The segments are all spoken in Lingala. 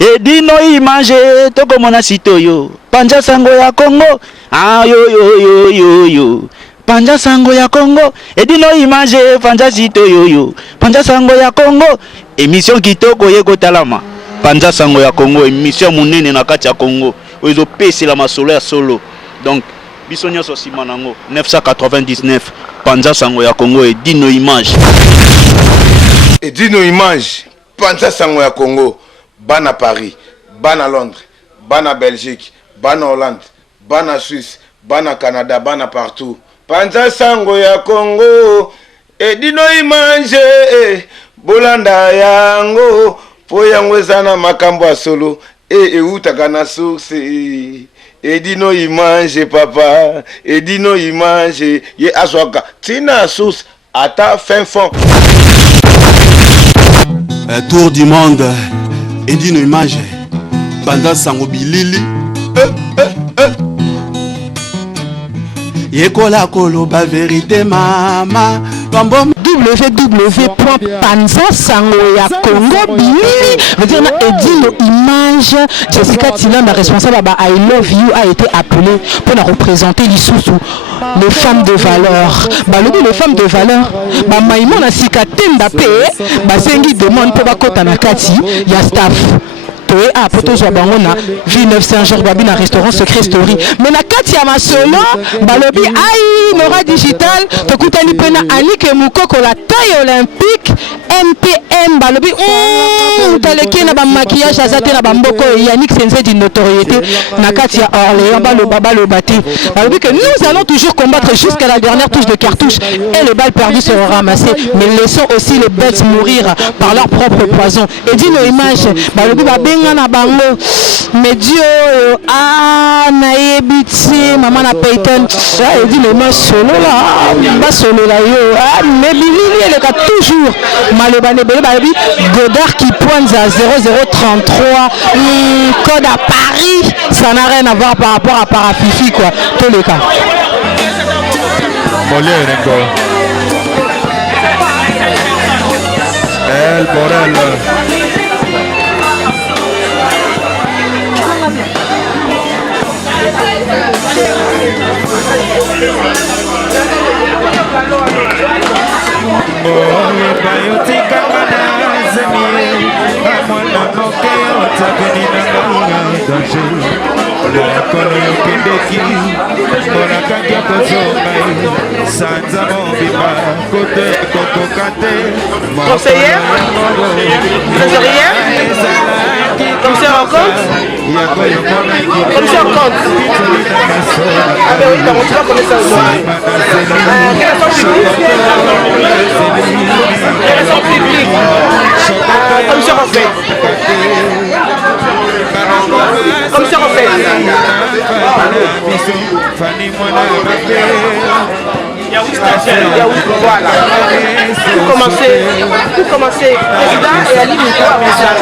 Edino image toko mona sitoyo Panja sango ya Congo ah yo Panja sango ya Congo Edino image Panja sitoyo Panja sango ya Congo émission kitoko yeko talama Panja sango ya Congo émission munene na kati ya Congo ozo pesi la masolo ya solo donc bisonya so simanango 999 Panja sango ya Congo Edino image Panja sango ya Congo Bana Paris, Bana Londres, Bana Belgique, Bana Hollande, Bana Suisse, Bana Canada, Bana partout. Panja sango ya Congo, Edino image, Bolanda yango, po yango ezana makambo ya solo, eutaka na source. Edino image papa, Edino image, ye aswaka, tina source, ata fin fond. Un tour du monde. Edino image Panja sango bilili Yekola koloba vérité mama www.panzasangoyacongo bilili veut dire na Edino image Jessica Tilanda responsable I love you a été appelé pour la représenter l'Isusu les femmes de valeur les femmes de valeur maïmo na sikatenda pe basengi demande pour bakota na kati ya staff à Potozo Bangona, vie 900 jours babi na restaurant secret story. Mais na kati ya masolo, balobi ai Nora digital, tokutani pena Anike Mukoko la taille olympique, MPM balobi taleki na ba maquillage azate na bamboko Yannick Senze d'une notoriété na kati ya Orléans balo bati. Balobi que nous allons toujours combattre jusqu'à la dernière touche de cartouche et les balles perdues seront ramassées, mais laissons aussi les bêtes mourir par leur propre poison. Et dit nos images, balobi na bango mais Dieu na yebiti maman na Payton ça dit le match solo là ba solo là yo mais bilili elle est toujours malobane bele balobi Godard qui pointe à 0033 code à Paris ça n'a rien à voir par rapport à Parafifi quoi tous les cas El Borel Conseillère, trésorière, commissaire en compte, commissaire en compte. Ah ben oui, tu vas connaître ça aussi. Relations publiques, commissaire en fait. Commissaire en fait. Voilà. Pour commencer, président et Ali Mouko a reçu la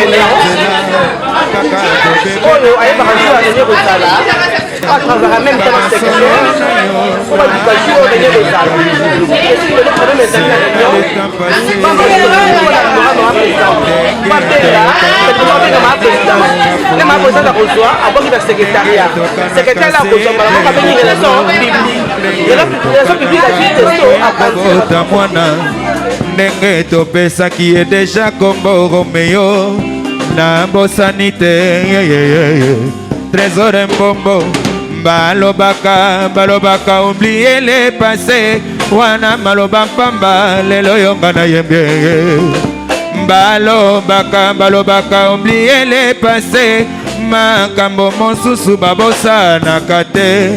à travers la même temps secrétaire, on va dire que je vais venir aux salles. Et si le problème est dans la réunion, le secrétariat. Secrétaire là, ndenge topesaki ye deja kombo Romeo na bosanite trésor mbombo balobaka oublier le passé wana maloba pamba lelo yonga na yembe balobaka oublier le passé makambo mosusu babosanaka te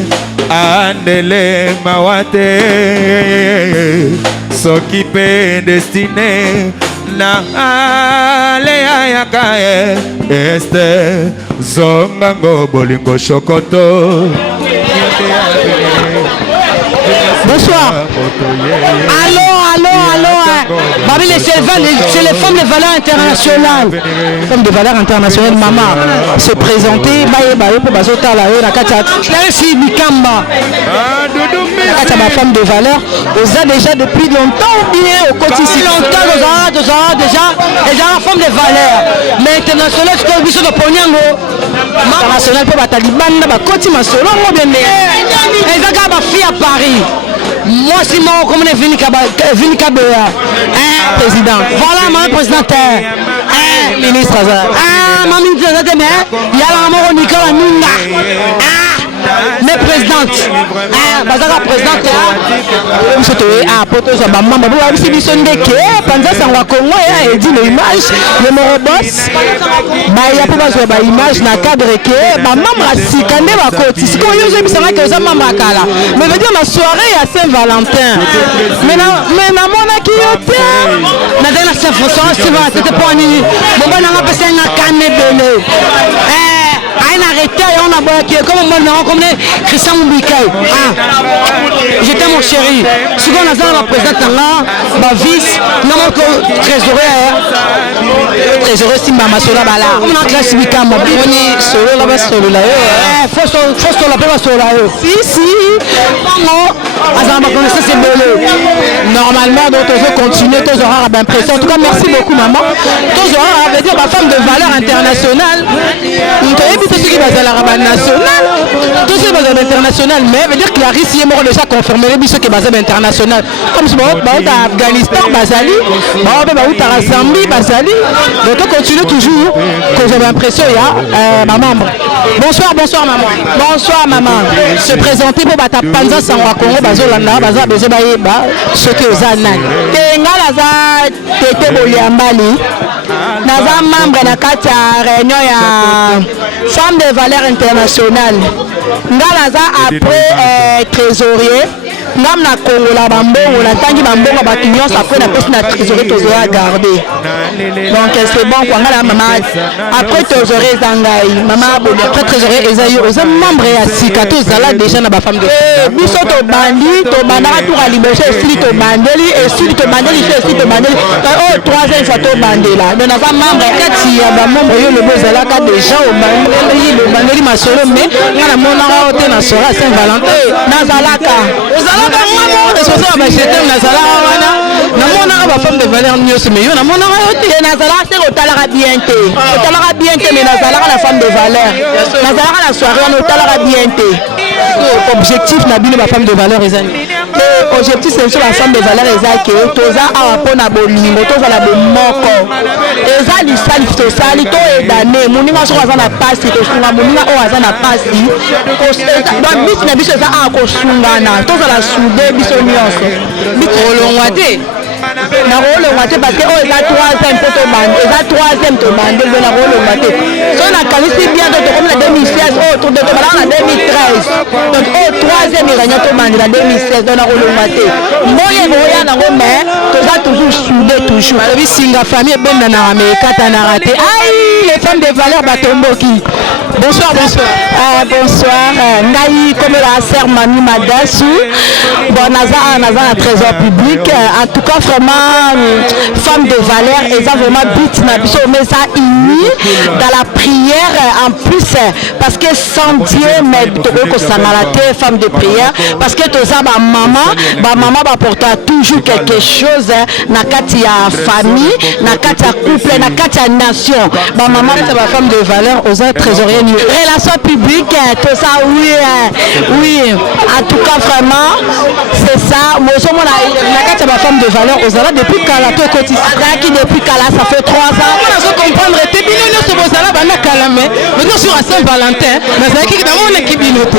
andele mawate soki pe destiné na alea yaka este zongango bolingo chokoto. Bonsoir. Allô. Parmi les Selvans, c'est les femmes de valeur internationale. Femmes de valeur internationale, maman, se présenter, pour Bazota, la Clarisse Bikamba. Ma femme de valeur, vous avez déjà depuis longtemps ou bien au quotidien longtemps, déjà la femme de valeur. Mais international, c'est comme de Ponyango. International pour Bataliban, Bakoti solo, bien mais ma fille à Paris. Moi, si moi, comme on est venu Kabea, président. Voilà, ma présidente. Ministre. Ma ministre, il y a la mort Nicolas Nunga. Mais présidente, bazaka présidente, poto ça maman, babu si bisondeke, panza sangwa Congo et dit l'image, le morobos, ya pour bazo ba image na cadre que maman rasikande ba koti. Si ko yozo bisanga que ça maman kala. Mais veut dire ma soirée à Saint-Valentin. Mais na mona ki yote. Na dena sa façon, c'est va, c'était pour ni. Bon ba na pesa na canne bele. Arrêté, on a bloqué comme on comme Christian Moubikai. J'étais mon chéri. Souvent, on a la présidente là, ma vice, non, trésorier. Trésorier, si ma sola bala. On a classe Mika, ma bini, solo là-bas, solo là. Faut la paix, solo là. Si, non, à ma connaissance, c'est belé. Normalement, donc, on veut continuer, tous aura bien pressé. En tout cas, merci beaucoup, maman. Tous aura, veut dire, ma femme de valeur internationale. Tout ce qui va à la rabat nationale, tout ce qui va à l'international, mais veut dire que Clarisse est mort déjà confirmé, mais ce qui est basé à l'international. Comme si on est à Afghanistan, Bazali, on est à Zambie, Bazali. Donc on continue toujours, que j'avais l'impression, il y a ma membre. Bonsoir maman. Bonsoir maman. Se présenter pour Bata Panza Sangwa Congo, Bazolanda, Baza Bezebaïba, ce qui est aux Anan. Tengalaza, Tete Boliambali. Naza membre de la réunion ya femme de valeur internationale. Ngalaza après trésorier. Ngam na Congo la bambongo la tangi bambongo batignon après la personne na trésorier tozoya garder. Donc c'est bon quoi ngala maman après trésorier zangai maman après trésorier ezayo oza membre ya sikato zala déjà na ba femme de biso to bandi to bandaka tour à liberté si to bandeli et si to bandeli si to bandeli oh troisième fois to bandela donc na ba membre kati ya ba membre yo le bozala ka déjà au bandeli le bandeli masolo mais ngala mona hote na sora Saint-Valentin nazalaka responsable budgétaire nazala wana namona ba femme de valeur nyos mais yo namona yote nazala c'est otalaka bien te mais nazala la femme de valeur nazala la soirée on otalaka bien te objectif na bino ba femme de valeur ezani objectif c'est la femme de valeur ezaki toza awa pona bolingo toza la bomoko eza lisali tosali to edane moninga soko aza na pasi kosunga moninga oyo aza na pasi donc bisi na biso eza awa kosungana tozala sude biso nyonso olongwa te na rolongwa te parce que oyo eza troisième po tobande eza troisième tobande mpe na rolongwa te so nakanisi bien to tokomi na 2016 oyo tobalaka na 2013 donc oyo troisième irania tobande na 2016 donc na rolongwa te mboye koya nango mais toza toujours soudé toujours alobi singa famille ebondanaka me ekatanaka te ai les femmes de valeur batomboki. Bonsoir. Bonsoir. Ngai comme la sœur Mami Madassou. Bon, naza un trésor public. En tout cas, vraiment, femme de valeur. Et ça vraiment but na biso mais ça uni dans la prière en plus parce que sans Dieu mais toko sangalate femme de prière parce que tout ça maman va porter toujours quelque chose na kati ya famille, na kati ya couple, na kati ya nation. Maman c'est ma femme de valeur aux trésoriers. Relations publiques, tout ça, oui. En tout cas, vraiment, c'est ça. Moi, je suis ma femme de valeur aux Zala depuis Kala, tout côté. Depuis Kala, ça fait 3 ans. On a comprendre. T'es bien sur vos Zala, on a Kalamé. Maintenant, sur Saint-Valentin, mais c'est qui dans mon équipe binoté.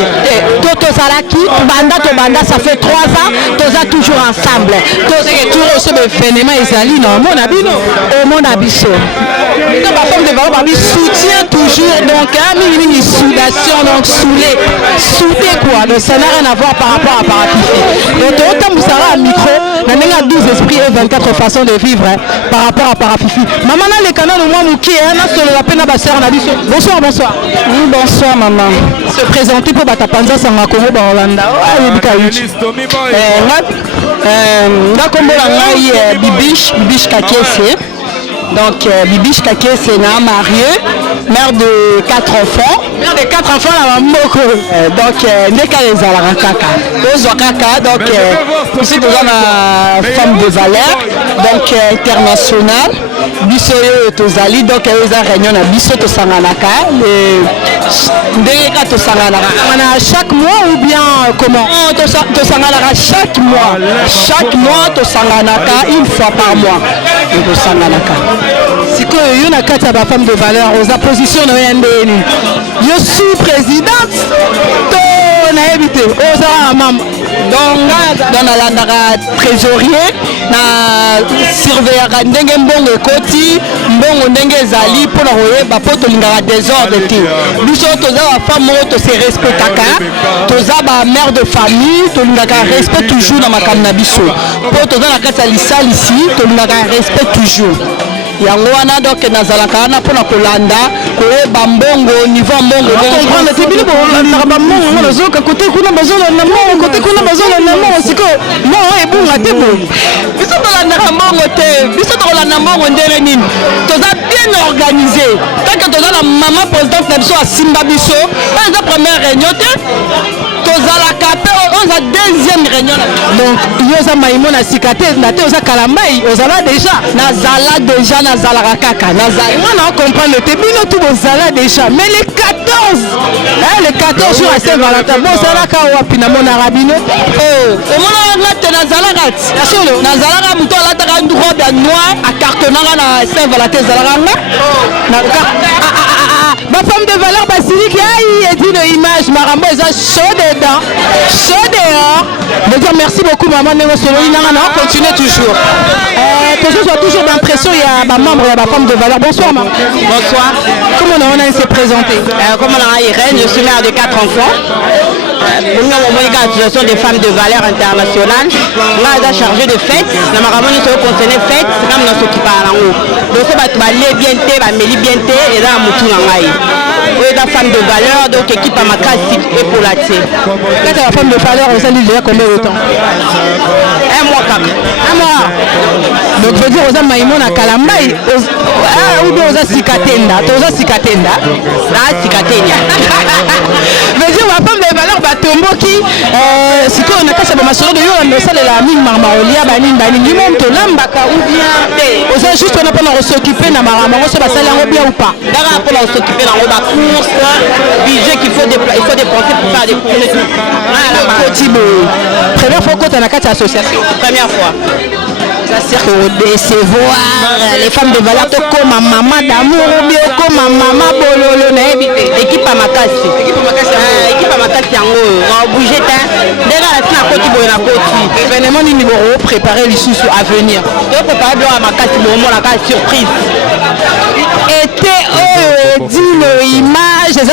Toto Zalaki, Banda, ça fait 3 ans. Tous a toujours ensemble. Tous est toujours sur le phénomène Isali, non, mon abino. Oh, mon abisso. Ma femme de valeur, elle soutient toujours. Donc, une soudation, donc soudé quoi. Donc, ça n'a rien à voir par rapport à Parafifi. Donc, autant vous savez, un micro, on a 12 esprits et 24 façons de vivre par rapport à Parafifi. Maman, on a les canaux, moi, Mouki, on a sur la peine à basser, on a dit bonsoir. Oui, bonsoir, maman. Se présenter pour Batapanza, Sangakongo, Hollanda. Ndakombola ngai Bibiche Kakese. Donc Bibiche Kakese na marié, mère de 4 enfants. Mère de 4 enfants na moko. Donc ndeka ezalaka kaka. Ozwa kaka donc ici nous avons une femme de valeur donc internationale. Biso yo tozali donc eza réunion na biso tosanganaka ndenge ka tosanganaka chaque mois ou bien comment tosanganaka chaque mois tosanganaka une fois par mois tosanganaka sikoyo yo na kati ya bafemme de valeur oza position na yo ndeni yo sous présidente to nayebi te ozala mama donc nalandaka trésorier na surveillaka ndenge mbongo ekoti mbongo ndenge ezali mpona koyeba mpo tolingaka désordre te biso toza bafemme moko tose respectaka toza bamère de famille tolingaka respect toujours na makambo na biso mpo toza na kati ya lisalisi tolingaka respect toujours yango wana donc nazalaka wana mpona kolanda koyeba mbongo niveau mbongo comprendre te bino bolandaka bambongo nazoyoka kote kuna bazolanda mbongo kote kuna bazolanda mbongo sikoyo mbongo ebunga te boye biso tolandaka mbongo te biso tokolanda mbongo ndenge nini toza bien organisé tanke toza na mama présidente na biso asimba biso eza première réunion te tozalaka mpe oza deuxième réunion donc yo oza maimo na sika te na te oza kalambai ozala déjà nazalaka kaka nazali mwana ocomprendre te bino tu bozala déjà mais le 14 jours à Saint-Valentin bozalaka wapi namonaka bino omonaka te nazalaka ti nazalaka moto alataka robe ya noir acartonaka na Saint-Valentin ezalaka nga bafemme de valeur basiliki ai edino image marambo eza chaud dedans chaud dehors de dire merci beaucoup maman ndenge sololi nanga na continue toujours tozozwa toujours d'impression ya bamembre ya bafemme de valeur. Bonsoir maman. Bonsoir. Comment on a se présenter comme on a Irène, je suis mère de 4 enfants. Nous avons une association des femmes de valeur internationale. Nous avons chargé de fêtes. Nous avons concerné fêtes. Nous avons s'occupé à l'angle. Donc c'est les bien té, les bien té et là on est la femme de valeur, donc équipe à ma casse et pour la thé. Quand tu es la femme de valeur, on s'est dit déjà combien de temps? Un mois. Donc je veux dire aux Maïmon à Kalambaï ou bien aux Sikatenda. Tu as Sikatenda? Ah, Sikatenda. Je veux dire la femme de valeur Batomboki, si on a cassé ma soeur de yo, on a la mine Marmaolia, Banin, du monde, Lambaka ou bien. On a juste on a pas s'occuper de Marama, on se passe là bien ou pas. D'accord, pour s'occuper dans la course, budget qu'il faut dépenser pour faire des courses. Première fois qu'on a quatre associations. Première fois. Ça sert à décevoir les femmes de valeur comme maman d'amour ou bien comme maman bololo na équipe à Makassi. Équipe à Makassi en haut. On bouge déjà la fin à côté de la côte. Événement ni numéro préparer les sous à venir. Donc préparer à Makassi moment la surprise. Était dit image des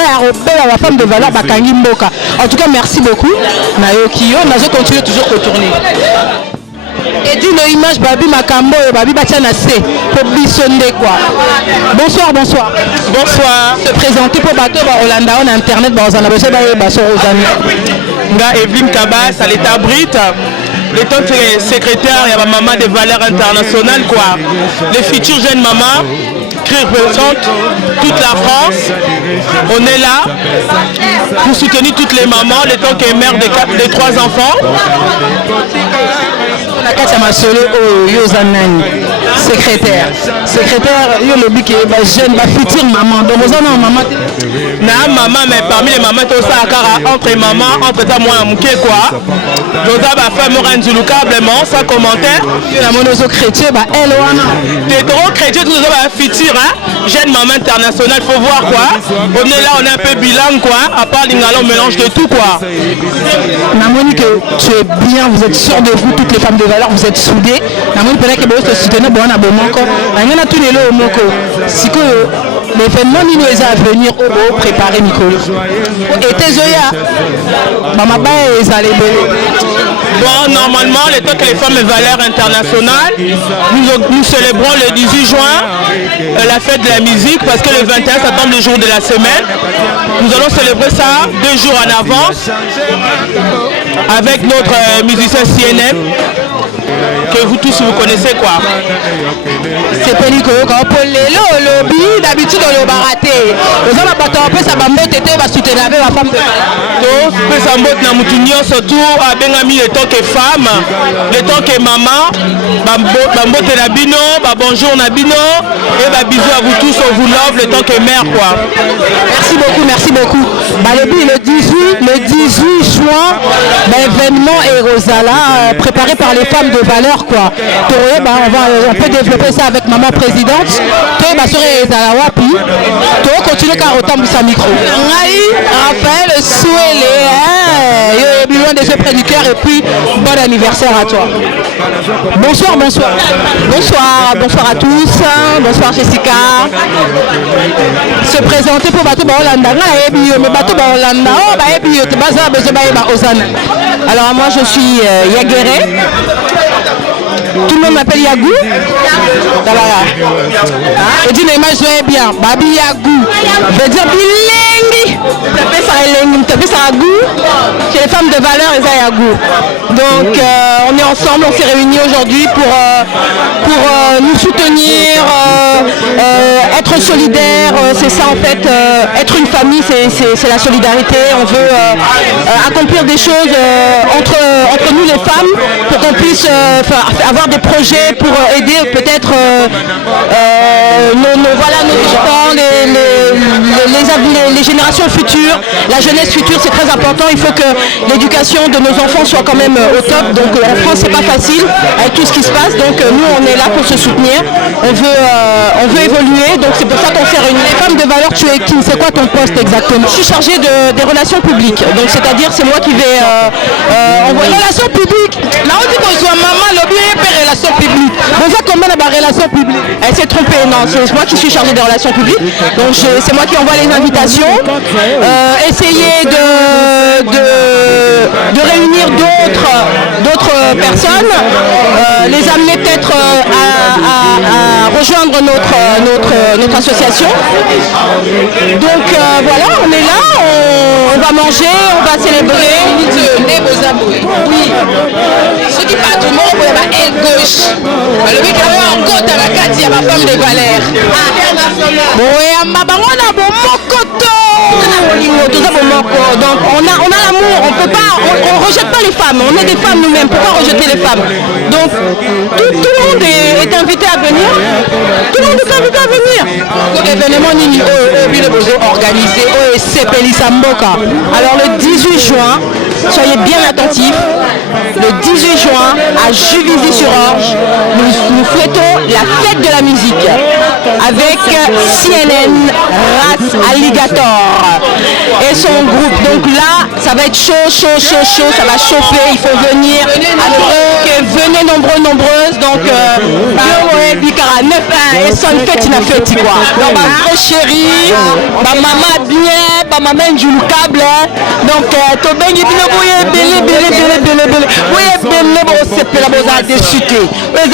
la femme de valeur Bakangi Mboka. En tout cas merci beaucoup. Nayoki on va continuer toujours retourner. Et dit nos images Babi Makambo et Babi Batianase pour Bissonde quoi. Bonsoir. Bonsoir. Se présenter pour bateau Rolanda on internet dans un abonné Basso Rosani. Nga Evelyne Kabas à l'état brite. L'état secrétaire et ma maman des valeurs internationales quoi. Les futures jeunes mamans qui représentent toute la France. On est là pour soutenir toutes les mamans, l'état qui est mère des 3 enfants. Nakati Masolo Yozanani secrétaire yo le bic jeune ba future maman donc vous en maman na maman mais parmi les mamans tout ça entre maman entre ta moi muké quoi Josa ba femme rendulukablement sans commentaire la monoso chrétien ba elle wana t'es trop chrétien tout ça ba future hein jeune maman internationale faut voir quoi on est là on est un peu bilingue quoi à part l'ingala on mélange de tout quoi Namoni que tu es bien vous êtes sûr de vous toutes les femmes de valeur vous êtes soudées Namoni peut-être que vous se soutenez bon à bon moko na tous les lots moko siko l'événement nino est à venir au préparer Nicole et tes oya mama ba ezale bon normalement les temps que les femmes de valeur internationale nous célébrons le 18 juin la fête de la musique parce que le 21 septembre le jour de la semaine nous allons célébrer ça 2 jours en avance avec notre musicien CNM vous tous vous connaissez quoi. C'est Pélico, quand Polelo, lobby, d'habitude on le baraté. Aux hommes à bateau, après ça va monter, va soutenir avec ma femme de Donc, ça monte dans Moutinho, surtout à Bengami, le temps que femme, le temps que maman, Bambote Nabino, bonjour Nabino, et bisous à vous tous, on vous love, le temps que mère quoi. Merci beaucoup, merci beaucoup. Le 18 juin, l'événement est Rosala, préparé par les femmes de valeur quoi. On peut développer ça avec maman présidente. On continue car autant sa micro. Raphaël Souélé, bilan des yeux près du cœur et puis bon anniversaire à toi. Bonsoir, bonsoir. Bonsoir, bonsoir à tous. Bonsoir Jessica. Se présenter pour Bateau Baolanda. Alors moi je suis Yaguéré. Tout le monde m'appelle Yagou. Et dit l'image je bien. Babi Yagou. Je veux dire bilingue. Chez les femmes de valeur, et ça Yagou. Donc on est ensemble, on s'est réunis aujourd'hui pour nous soutenir, être solidaires. C'est ça en fait, être une famille, c'est la solidarité. On veut accomplir des choses entre nous les femmes pour qu'on puisse avoir des projets pour aider peut-être nos enfants, les générations futures, la jeunesse future, c'est très important. Il faut que l'éducation de nos enfants soit quand même au top. Donc en France c'est pas facile avec tout ce qui se passe. Donc nous on est là pour se soutenir. On veut évoluer. Donc c'est pour ça qu'on s'est réunis. Les femmes de valeur, tu es qui? C'est quoi ton poste exactement? Je suis chargée des relations publiques. Donc c'est-à-dire c'est moi qui vais envoyer relations publiques. Là on dit qu'on soit maman lobby et relations publiques. On voit combien de relations publiques. Elle s'est trompée. Non, c'est moi qui suis chargée des relations publiques. Donc c'est moi qui envoie les invitations. Essayer de réunir d'autres personnes, les amener peut-être à rejoindre notre association. Donc voilà, on est là, on va manger, on va célébrer. Oui. Ce qui part du monde, il y a aile gauche. Le mec avait un côte à la carte, il y a ma femme de valeur. Bon, et à ma baronne, bon, mon coton. Donc on a l'amour, on rejette pas les femmes, on est des femmes nous-mêmes, pourquoi rejeter les femmes? Donc tout le monde est invité à venir, tout le monde est invité à venir. L'événement Nini organisé au CPLI Samboka. Alors le 18 juin, soyez bien attentifs, le 18 juin à Juvisy-sur-Orge, nous fêtons la fête de la musique avec CNN Ras Alligator et son groupe. Donc là, ça va être chaud, ça va chauffer, il faut venir. Alors, venez nombreuses. Donc, et son fête, il a fait quoi. Donc, ma vraie chérie, ma maman bien, ma maman joue le câble. Donc, tu ben il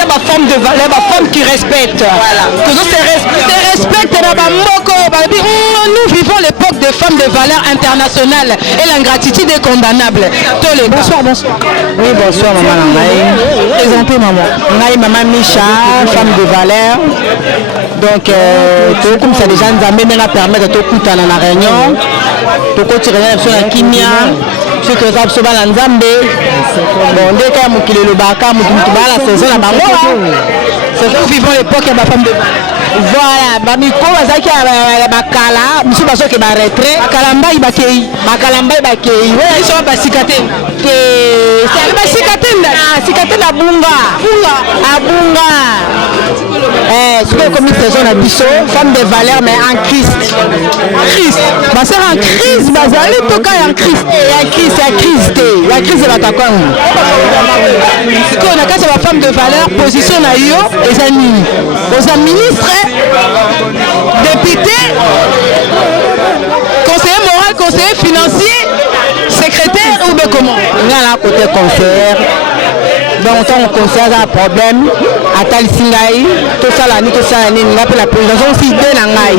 ma femme de valeur, ma femme qui respecte. Que nous respecte nous vivons l'époque des femmes de valeur internationale et l'ingratitude est condamnable. Bonsoir. Oui, bonsoir maman Nangaï. Présentez maman. Nangaï maman Micha, femme de valeur. Donc, comme ça déjà nous amène à permettre de tout dans la réunion. Tout continuer sur la Kimia. Ce que ça se passe en Zambie. Bon, dès que Moukile le Baka, Moukile la saison à Bangola. C'est ça, nous vivons l'époque de ma femme de valeur. Voilà, Bamiko Azaki à Bakala, M. Basso qui va retrait, Bakalamba Ibakei, oui, ils sont Basikate. C'est Basikate à Bunga. C'est comme une saison à Bissot, femme de valeur, mais en Christ. Ma soeur en Christ, Bazali, Toka en Christ. La crise de l'attaquant. Ce qu'on a qu'à c'est la femme de valeur, position à Yo, les amis. Aux ministres, députés, conseiller moral, conseiller financier, secrétaire ou bien comment? On a là côté conseiller. donc tant on conseille un problème atali singai tout ça la ni nga pe la président aussi de na ngai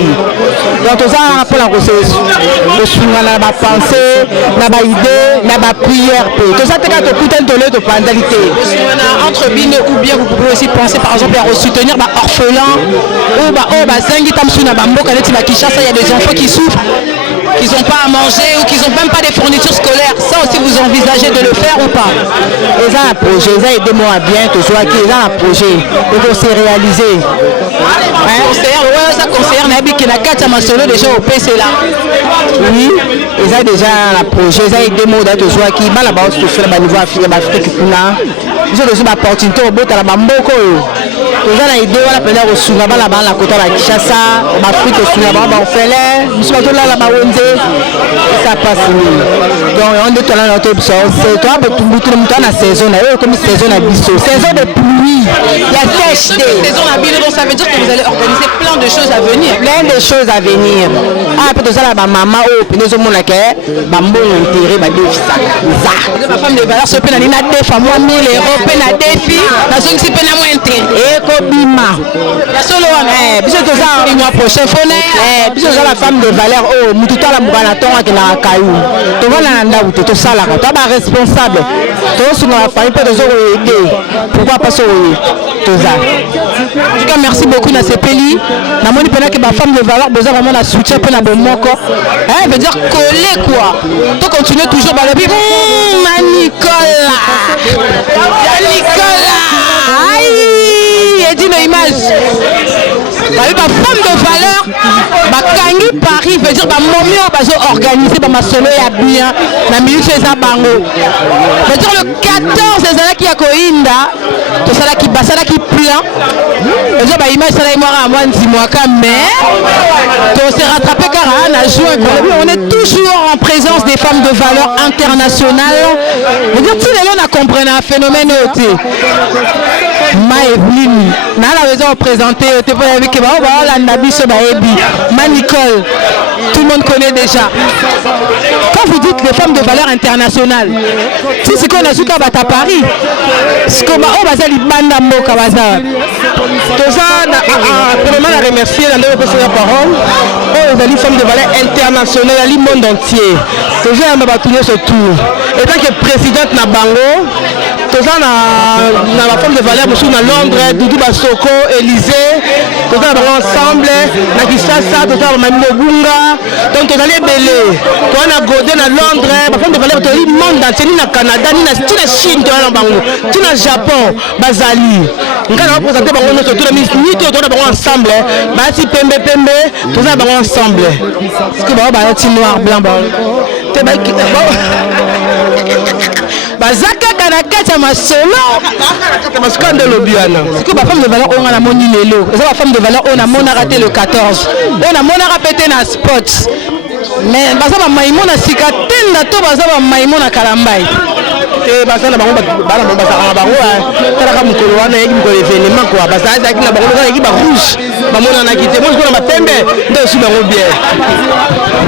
donc tout ça pour la le sunga na ba pensée na ba idée na ba prière tout ça te ka to kutel to le to pandalité entre bino ou bien vous pouvez aussi penser par exemple à soutenir ba orphelins ou ba zengi tamsuna ba mboka neti ba Kinshasa, il y a des enfants qui souffrent, qui n'ont pas à manger ou qui n'ont même pas des fournitures scolaires. Ça aussi, vous envisagez de le faire ou pas? Ils ont un projet, ils ont aidé moi bien, tout ça, ils ont un projet, il faut se réaliser. Ça conseillère Nabi qui n'a qu'à solo déjà au PC là. Oui, ils ont déjà un projet, ils ont aidé moi tout ça, qui va là-bas, tout ça, là-bas, niveau Afrique, ils ont déjà une opportunité au bout de la Bamboko. Ils ont aidé, on appelle au Sounaba là-bas, la côte de Kinshasa, l'Afrique au Sounaba, on fait là, nous sommes là-bas, ça passe. Donc, on est là dans notre c'est toi, tout le monde a saison, comme saison à Bissau, saison de pluie, il y a sèche. Saison à Bissau, donc ça veut dire que vous allez organiser plein de choses à venir. Plein de choses à venir. Ah, peut-être ça, ma maman, puis nous sommes là, bambou, intérêt, ma défi, ça. Ma femme de valeur, ce pénal, il a des femmes, moi, 1000 euros, pénal, défi, dans une si pénal, moins intérêt. Bima. La solo biso toza mois prochain fone biso toza la femme de valeur oh mututa la mugana tonga ke na kayu to vala nda uto to sala ka to ba responsable to sunga la famille peut tozo aider pourquoi pas so toza. En tout cas merci beaucoup na sepeli na moni pena que ba femme de valeur besoin vraiment na soutien pe na bon moko veut dire coller quoi to continuer toujours ba lebi Nicolas aïe dit une image ma femme de valeur bakangi Paris veut dire bamomi bazo organiser ba masolo ya bien na minute eza bango veut dire le 14 ezala ki ya koinda to sala ki basala ki plein veut dire ba image sala imora à moi ndimwaka mais to se rattraper car na juin on est toujours en présence des femmes de valeur internationales veut dire si les gens na comprendre un phénomène ôté ma Evelyne na la raison présenter te pas avec que la nabi so baebi ma Nicole tout le monde connaît déjà. Quand vous dites les femmes de valeur internationale si c'est qu'on a su qu'à Paris ce que ba o bazali banda mboka baza tout ça vraiment la remercier dans le la parole oh les femmes de valeur internationale du monde entier déjà on va tourner ce tour et tant que présidente na bango tout ça na la femme de valeur monsieur na Londres Doudou Basoko Élysée tout ça ensemble na Kinshasa tout ça Mamie Bunga donc tout allez belé toi na Godé na Londres la femme de valeur tout le monde entier ni na Canada ni na Chine tout na bango tu na Japon bazali ngana représenter bango notre tout ni tout na bango ensemble ba ti pembe tout ça bango ensemble parce que ba ti noir blanc ba te ba bazaka kana kata masolo maskande lobiana c'est que ma femme de valeur on a la moni lelo c'est la femme de valeur on a mona raté le 14 on a mona rapeté na spot mais baza ba maimona sikatenda to baza ba maimona kalambai te baza na bango bana baza na bango tala ka mukolo wana yeki mukolo événement quoi baza za ki na bango na yeki ba rouge ba mona na kité moi je na pembe ndo su bango bien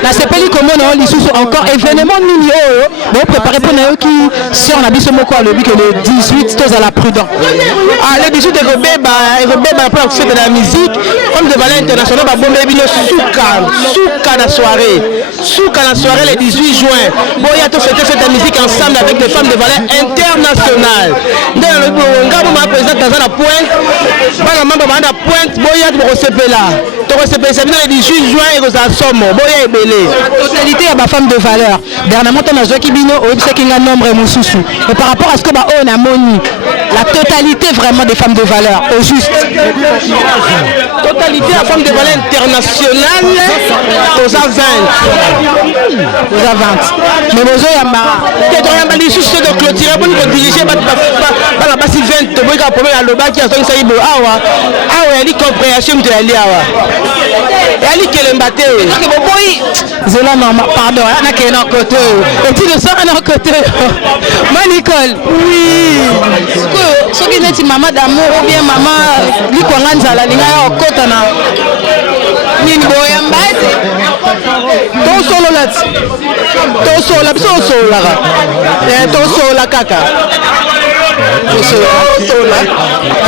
na sepeli comme on a lisusu encore événement nini oyo bon préparer pour na qui sur na biso moko alobi que le 18 toza la prudent le 18 de Robeba pour faire de la musique comme de valeur internationale ba bombe bino souka na soirée le 18 juin bon il y a tout fêter cette musique ensemble avec des femmes de valeur internationale dans le ngabo ma président dans la pointe bana mamba bana pointe bon il y a de recepela to recepela c'est le 18 juin et ça somme bon il y a belé totalité à ma femme de valeur dernièrement on a joué kibino au sekinga nombre mususu et par rapport à ce que ba on a moni la totalité vraiment des femmes de valeur au juste totalité à femmes de valeur internationale aux à 20 mais bozo yamba que to yamba li sous de clôturer pour nous diriger ba basi 20 to boka premier à loba qui a son saibo awa ali compréhension de ali awa ali kelembate que boboy zela mama pardon na ke na côté et tu le sens à notre côté ma Nicole oui ce qui est maman d'amour ou bien maman li kwanga nzala linga ya okota na nini boya mbate to solo la biso solo la to solo la kaka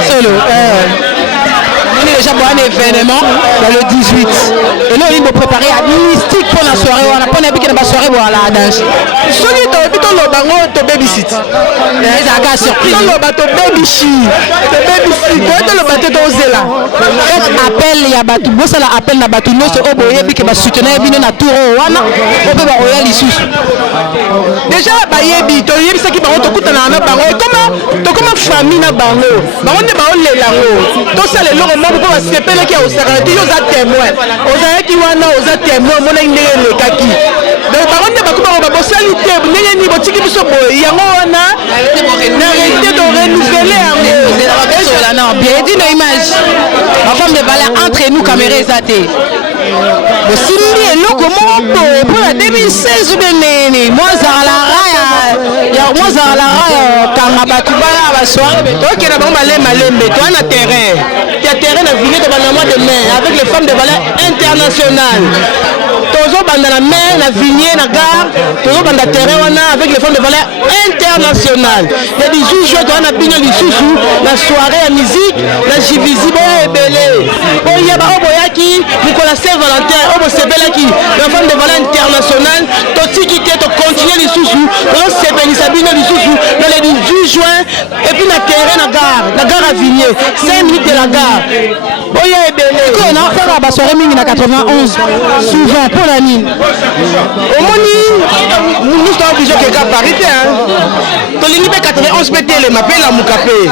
Solo. On est déjà pour un événement dans le 18. Et là, il va préparer à mystique pour la soirée. On a pas n'importe quelle soirée pour la danse. Celui qui est dans le bango, tu babysit. Les agations. Dans le bateau, babysit. Dans le bateau, tu oses là. Appel, il y a bateau. Bon, ça l'appel, la bateau. Nous, c'est au boye, puis que va soutenir, bien na tour. On peut voir royal ici. Déjà, bayebi, tu y es, c'est qui va te coûter dans le bango. Comment famille na bango? Bango ne bango les lango. Tout ça, les lango. Pourquoi se pele qui a osakati yo za témoin ozaki wana oza témoin mona ndenge le kaki donc par contre bakuba ba bosalité ndenge ni botiki biso boye yango wana na réalité de renouveler yango non bien dit no image en forme de valeur entre nous caméra ezate bosimbi eloko moko pour la 2016 ou bien nini moi zala raya kanga batu bana basoire ok na bango malembe toi na terrain terrain na vigné de mois de mai avec les femmes de valeur internationale. Toujours dans la mer, la vigné, la gare, toujours dans la terrain avec les femmes de valeur internationale. Il y a des jours où on a bien les sous la soirée la musique, la jivisi bon belé. Bon il y a ba oboyaki, Nicolas Saint-Valentin, obo sebelaki, la femme de valeur internationale, toti qui te continuer les sous, on sebeli sabine les sous dans le 18 juin et puis la terrain la gare à Vigné, 5 minutes de la gare. Oh yeah, on a fait la soirée mingi na 91 souvent pour la mine. Au moni nous sommes obligés de faire parité hein. Tolingi be 91 pété les m'appelle la mukapé.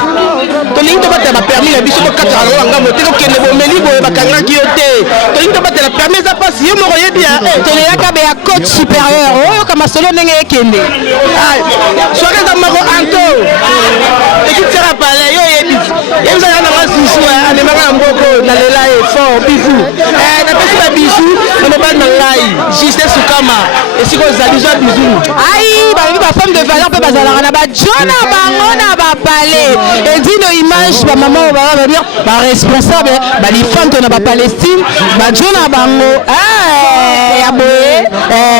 Tolingi to battre ba permis la biso to 4 ans nga moté ko kende bo meli bo ba kanga ki yoté. Tolingi to battre la permis ça passe yo mo royer bien. Tolingi ka be ya coach supérieur. Oh kama solo ndenge ekende. Ah soirée za mako anto. Équipe sera parler yo yebi. Yemza na masusu ane maka mboko na lela e fort bifu. Na pesi ba bisu na ba na ngai. Juste sukama. Et si ko zali zo bisu. Aïe ba femme de valeur pe bazala na ba jona bango na ba palais. Et dit nos images ba maman va dire ba responsable ba les femmes de la Palestine ba jona bango. Ya boye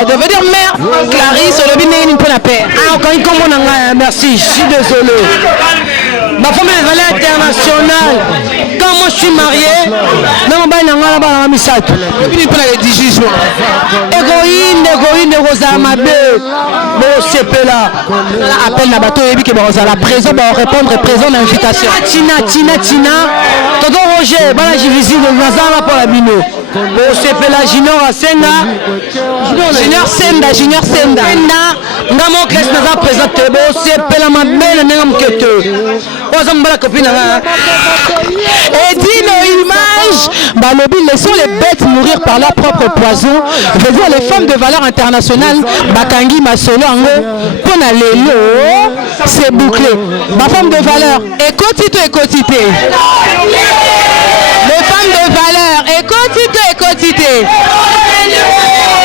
devait dire mère Clarisse le bien une pour la paix. Ah quand il comme on merci, je suis désolé. Ma femme est valeur internationale. Quand moi je suis marié, non ba na ngala ba na misato. Depuis pour les 18 jours. Héroïne Rosa Mabé. Bon c'est là. Appel na bateau et que Rosa la présent va répondre présent l'invitation. Tina. Tonton Roger, bana jivisi de Nazara pour la bino. Bon c'est là Junior Senga. Junior Senda. Ngamo classe na présenté. Bon c'est la mabé na ngam la copine. Et dit nos images, balobi laissons les bêtes mourir par leur propre poison. Je veux dire les femmes de valeur internationale, Bakangi Masolo Ango, Pona Lelo, c'est bouclé. Ma femme de valeur, écotité. Les femmes de valeur, écotité.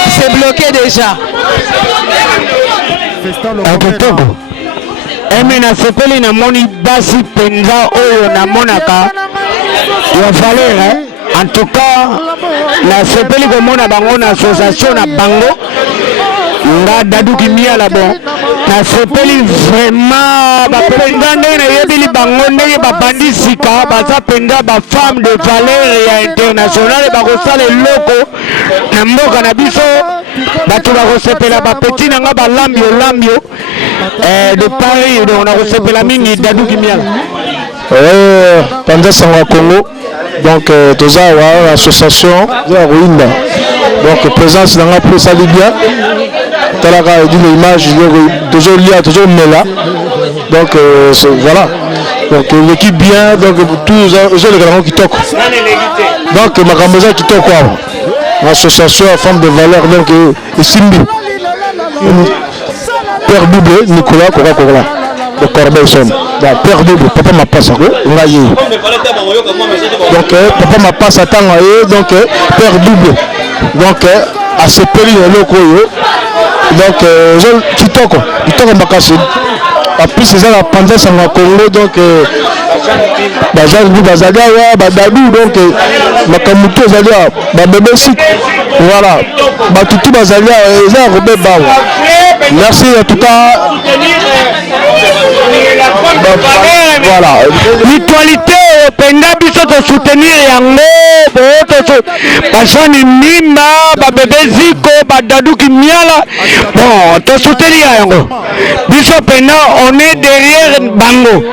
C'est bloqué déjà. Emi na sepeli na moni basi penza oyo na monaka ya valeur en tout cas na sepeli ko mona bango na association na bango nga daduki miala bon na sepeli vraiment ba penza ndenge na yebili bango ndenge ba bandi sika baza penza ba femme de valeur ya internationale ba kosala eloko na mboka na biso bato ba kosepela ba petit nanga ba lambio de Paris, on a reçu la mine d'Adouki Mial. Pendant ce Congo, donc tous l'association de la Rwanda. Donc présence dans la presse libyen. Talaga dit l'image, toujours lié, toujours Mela. Donc voilà. Donc l'équipe bien, donc tous les grands qui toquent. Donc ma grand-mère qui toque quoi. L'association femme de valeur donc Simbi. Père double Nicolas Coca-Cola de Corbeil-Son. Père double, papa m'a pas ça. Donc papa m'a pas ça donc père double. Donc à ce période donc je kitoko makasi. Après c'est ça la pendance en Congo donc bazalia badadou donc makamuto zalia babebe sik voilà batutu bazalia eza robé bawo. Merci en tout cas. Voilà. Mutualité penda biso to soutenir yango basoni mimba babebe ziko badaduki miala bon to soutenir yango biso penda on est derrière bango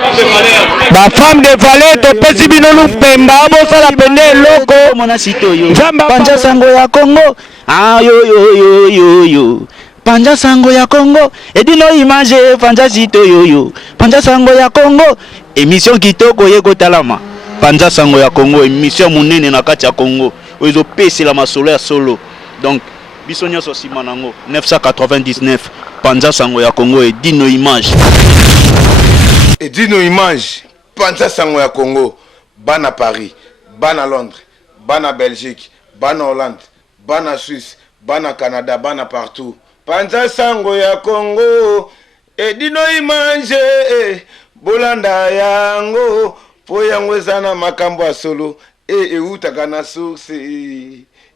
bafemme de valeur topesi bino lupemba bosala pende eloko mona sitoyo panja sango ya Congo yo panja sango ya Congo edino image panja sitoyo panja sango ya Congo émission kitoko yeko talama panja sango ya Congo émission munene na kati ya Congo ozo pesi la masolo ya solo donc biso nyonso sima nango 999 panja sango ya Congo edino image panja sango ya Congo bana Paris bana Londres bana Belgique bana Hollande bana Suisse bana Canada bana partout panja sango ya Congo edino image bolanda yango po yango ezana makambo ya solo eutaka na source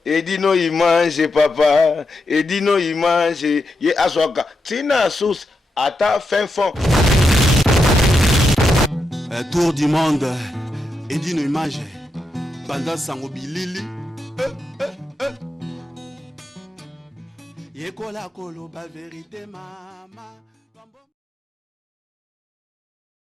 edino image papa edino image ye aswaka tina source ata fin fond. Tour du monde edino image Panda sango bilili yekola koloba vérité mama